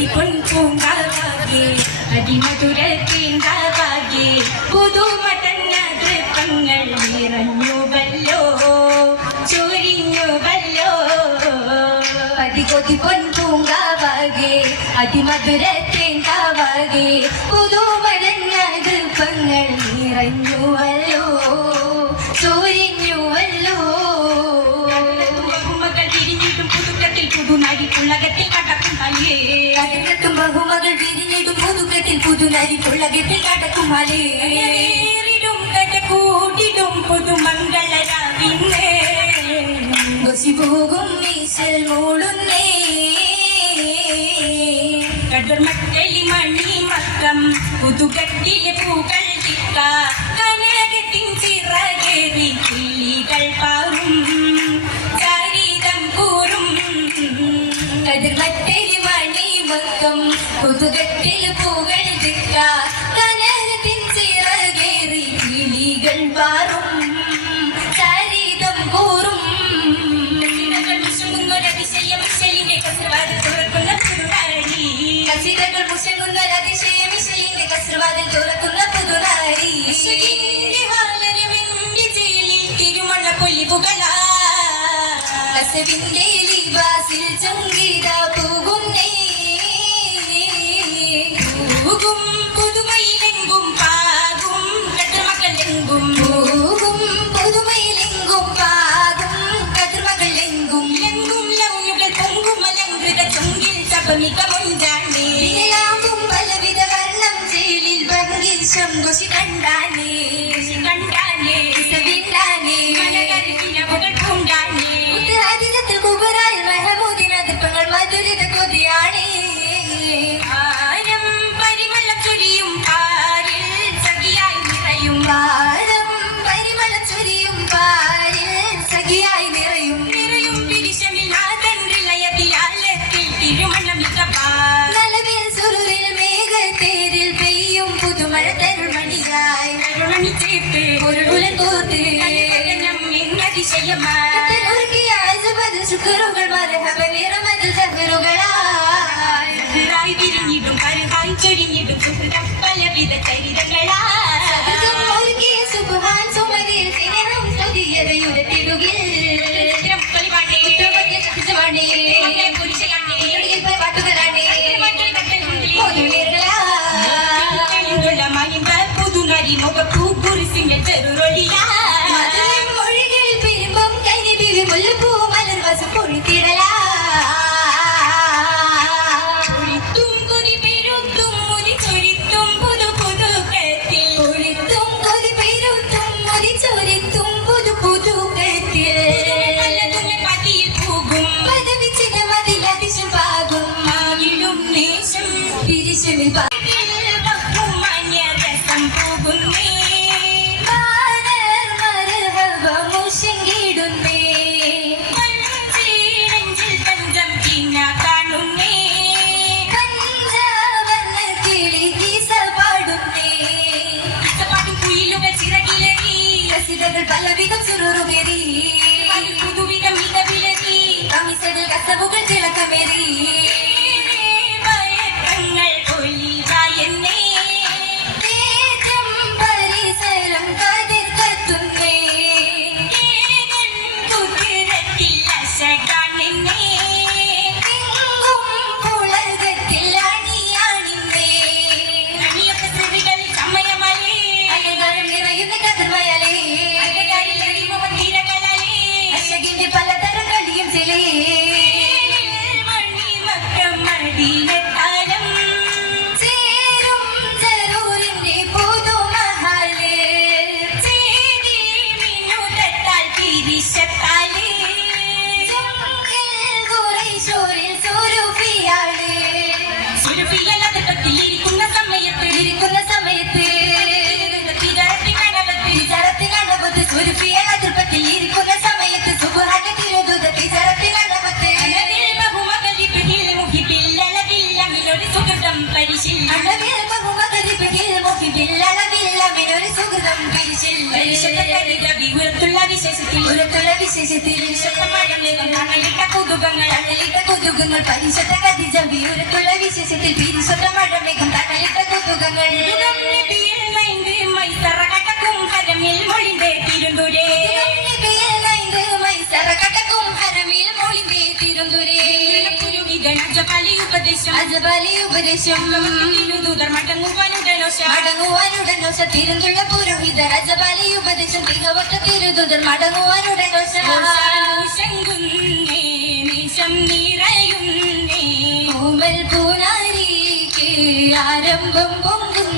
അടി പൊൻപൂങ്കാവാകി അടിമധുരത്തിങ്കാവാകി പുതുമതന്ന തൃപ്പങ്ങൾ നിറഞ്ഞുവല്ലോ ചൊരിഞ്ഞുവല്ലോ. അടികൊതി പൊൻപൂങ്കാവാകി അടിമധുരത്തിങ്കാവാകി പുതുമതന്ന തൃപ്പങ്ങൾ നിറഞ്ഞുവല്ലോ. പുതുനരി പുള്ളകത്തിൽ കടക്കും അല്ലേ അരങ്ങത്തും ബഹുമകൾ വിരിഞ്ഞിടും പുതുക്കത്തിൽ പുതുനരി പുള്ളകത്തിൽ കടക്കും അല്ലേ ഏറിടും കഥ കൂട്ടിടും പുതുമംഗളരാവിന്നേ പോകും മീശൽ മൂടുന്നേ. കടുർമട്ടലി മണി മക്കം പുതുകത്തിലെ പൂക്കൾ തിക്ക. കനകത്തിൻ ചിറകേറി കിളികൾ പാറും. കതിർവറ്റയിൽ ചരിതം കസിതകൾ അതിശയം തുറക്കുന്ന പുതുനാരി. തിരുമണ്ണ പൊലിവുകളാ. കസവിന്റെ എലിവാസിൽ ചുങ്കിത പോകുന്നേ மழத்தருள்மணியாய் அருள்மணி சேர்த்து ஒரு உலகோத்து சுகருகள் மருகப நிறமதில் சகருகளாய் விரிஞ்சிடும் பருகாய் செடிஞ்சிடும் பலவித சரிதங்கள் மிக சுருருவே മഴമേഘം തണലിട്ട കുതുകങ്ങൾ തണലിട്ട കൊതുകുങ്ങൾ പരിശുദ്ധ കതിജമ്പി ഉരത്തുള്ള വിശേഷത്തിൽ പിരിശുദ്ധ മഴമേഘം തണലിട്ട കൊതുകങ്ങൾ ഉപദേശം ഉപദേശം തിരുദൂതർ മടങ്ങുവാനുടനോശ തിരുന്തുള്ള പുരോഹിത രജബലി ഉപദേശം തികവട്ട തിരുതുതർ മടങ്ങുവാനുടനോശ. പൂമൽ പൂനാരിക്ക് ആരംഭം പൊങ്കുന്നേ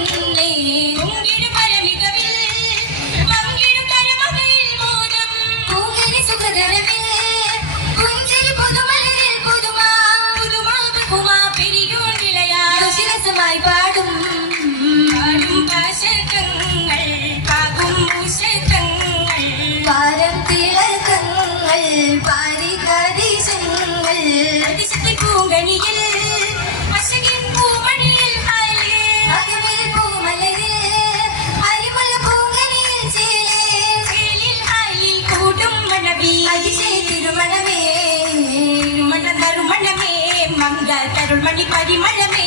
തരുൾമണി പരിമളമേ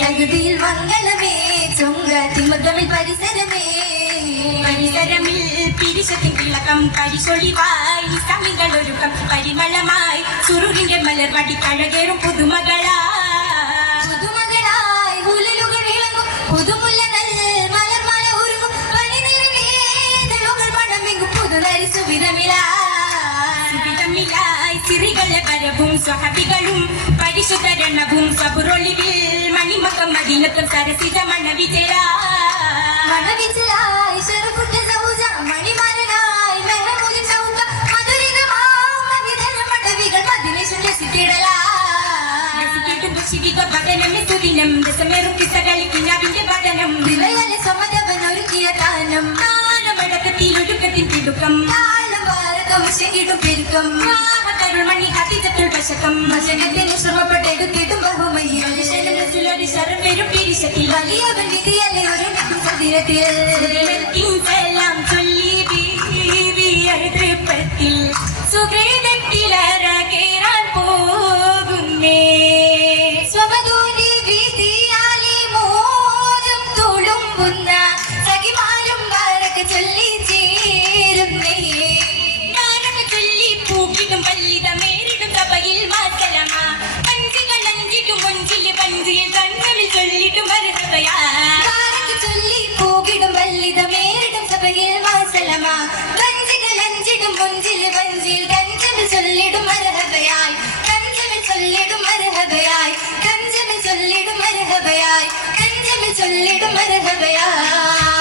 തകുതിയിൽ മംഗളമേ ചൊങ്ക തിമതമിൽ പരിസരമേ. പരിസരമിൽ പിരിശത്തിൻ തിളക്കം പരിശൊളിവായി കം പരിമളമായി സുരുവിന്റെ മലർവടി കഴകേറും പുതുമകളാ പുതുമകളായി. ഉലലുകൾ വിളങ്ങും പുതുമുല്ല മലർമല ഉരുകും പണിനിറമേതളുകൾ മണമെങ്കും പുതുനരി സുവിധമിലാ സുവിധമിലായി സിറികളെ വരവും സ്വഹബികളും പരിശുദ്ധരണവും സബുറൊളിവിൽ മണിമക്കം മദീനത്തും സരസിത മണവിചേരാ മണവിച്ചലായി ചെറുകുട്ട സൗജ മണിമാരനായി മെഹമുഖി ചൗക മധുരിതമാം മഹിതര മടവികൾ മദിനേശം രസിത്തിടലാ രസിക്കേട്ടും ശിവിക പഠനമേ സുദിനം രസമേറും കിസകളി കിനാവിന്റെ പഠനം വിളയലെ സമതവൻ ഒരുക്കിയ താനം താനമടക്കത്തിൽ ഒടുക്കത്തിൽ തിടുക്കം താളം ഭാരതം ശകിടും പെരുക്കം. തരുൾമണി അതിജത്തുൽ വശകം ഭജനത്തിന് ശ്രമപ്പെട്ടെടുത്തിട്ടും ബഹുമയ്യം. സുലരി ശരവരും പിരിശത്തിൽ. വലിയവൻ വിധിയല്ലേ ഒരു സതിരത്തിൽ. ചൊല്ലി തൃപ്പത്തിൽ സുഹൃതത്തിലറകേറാൻ يا أنت بتقول مرحبا يا